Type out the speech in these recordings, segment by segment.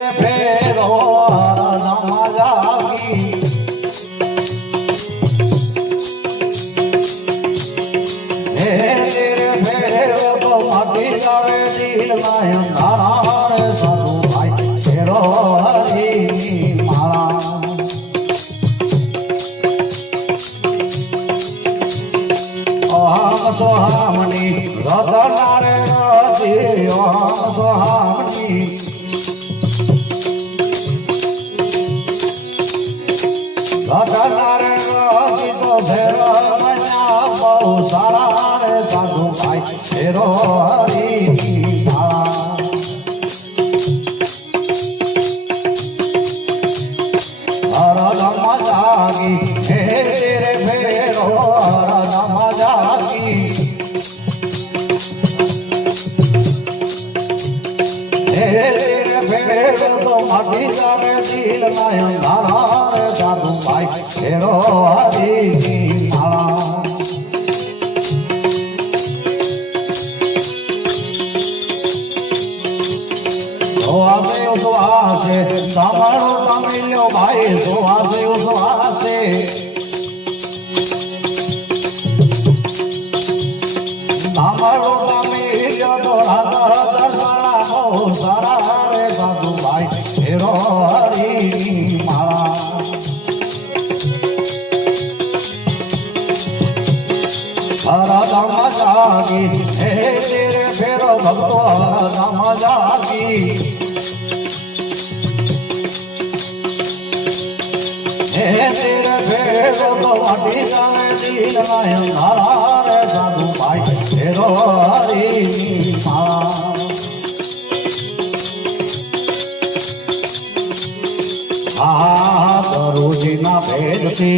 फेरो नमाजागी तेरे फेरो तो माटी जावे दिल में अंधारा साधु भाई फेरो हरी माला सोहामणी रतनारे रति सोहामणी रतनारे रति तो फेरो मना बहु सारा रे साधु भाई फेरो हरी माला हर नमाजागी तेरे फेरो हर नमाजागी तेरे फेरो तो माटी जावे दिल में अंधारा रे साधु भाई फेरो हरी माला सुहासे सामारो तमिलो भाई सुहासे सुहासे सामारो तमिलो तो राधा सारा हो सारा रे साधु भाई फेरो हरी माला हरा नमाजागी तेरे फेरो भक्तो हरा नमाजागी तेरे फेरो तो माटी जावे दिल में अंधारा रे साधु भाई फेरो हरी माला गुरु जी ना भेद थी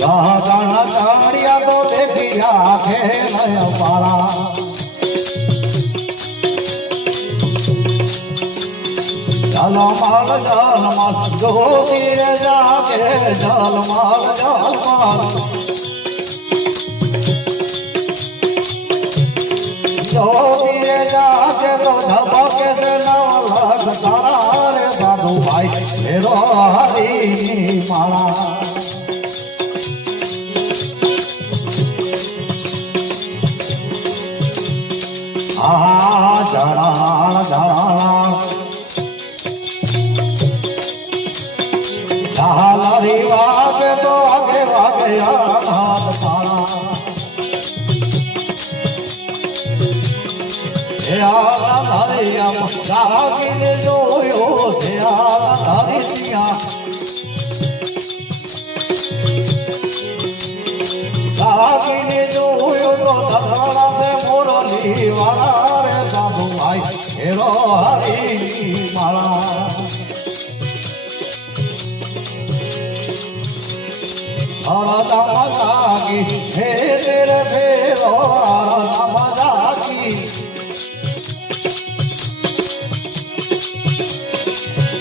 गाना गाड़िया तो देखी आखे नया पारा जलमाल जलमाल गोपीर जाके जलमाल जलमाल गोपीर जाके तो झपके से नवलख तारा रे साधु भाई फेरो हरी माला जड़ाना जड़ाना लरी वागे तो आगे वागे हाथ पाना हरियम जागी जो हरिया जागी जो तो धरा से मुरली वाला रे साधु भाई फेरो हरी माला नमाजागी तेरे फेरो नमाजागी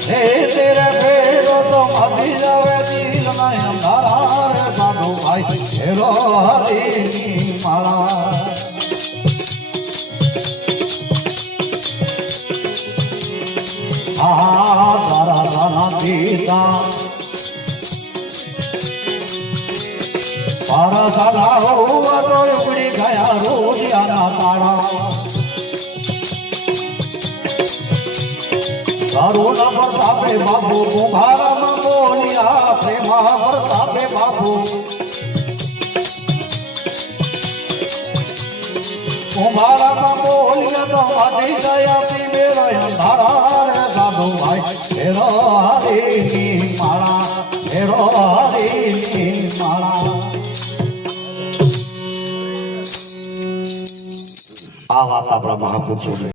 तेरे फेरो तो माटी जावे दिल में अंधारा रे साधु भाई फेरो हरी माला सारा गाना गीता साला हुआ तो उगड़ी गया रोजियाना तारा करुणा बरसाते बाबू कुम्हारा मंगोलिया प्रेमा बरसाते बाबू कुम्हारा मंगोलिया तो माटी गया पी मेरा अंधारा रे साधु भाई फेरो हरी माला फेरो हरी माला आ बात अपना महापुरुषों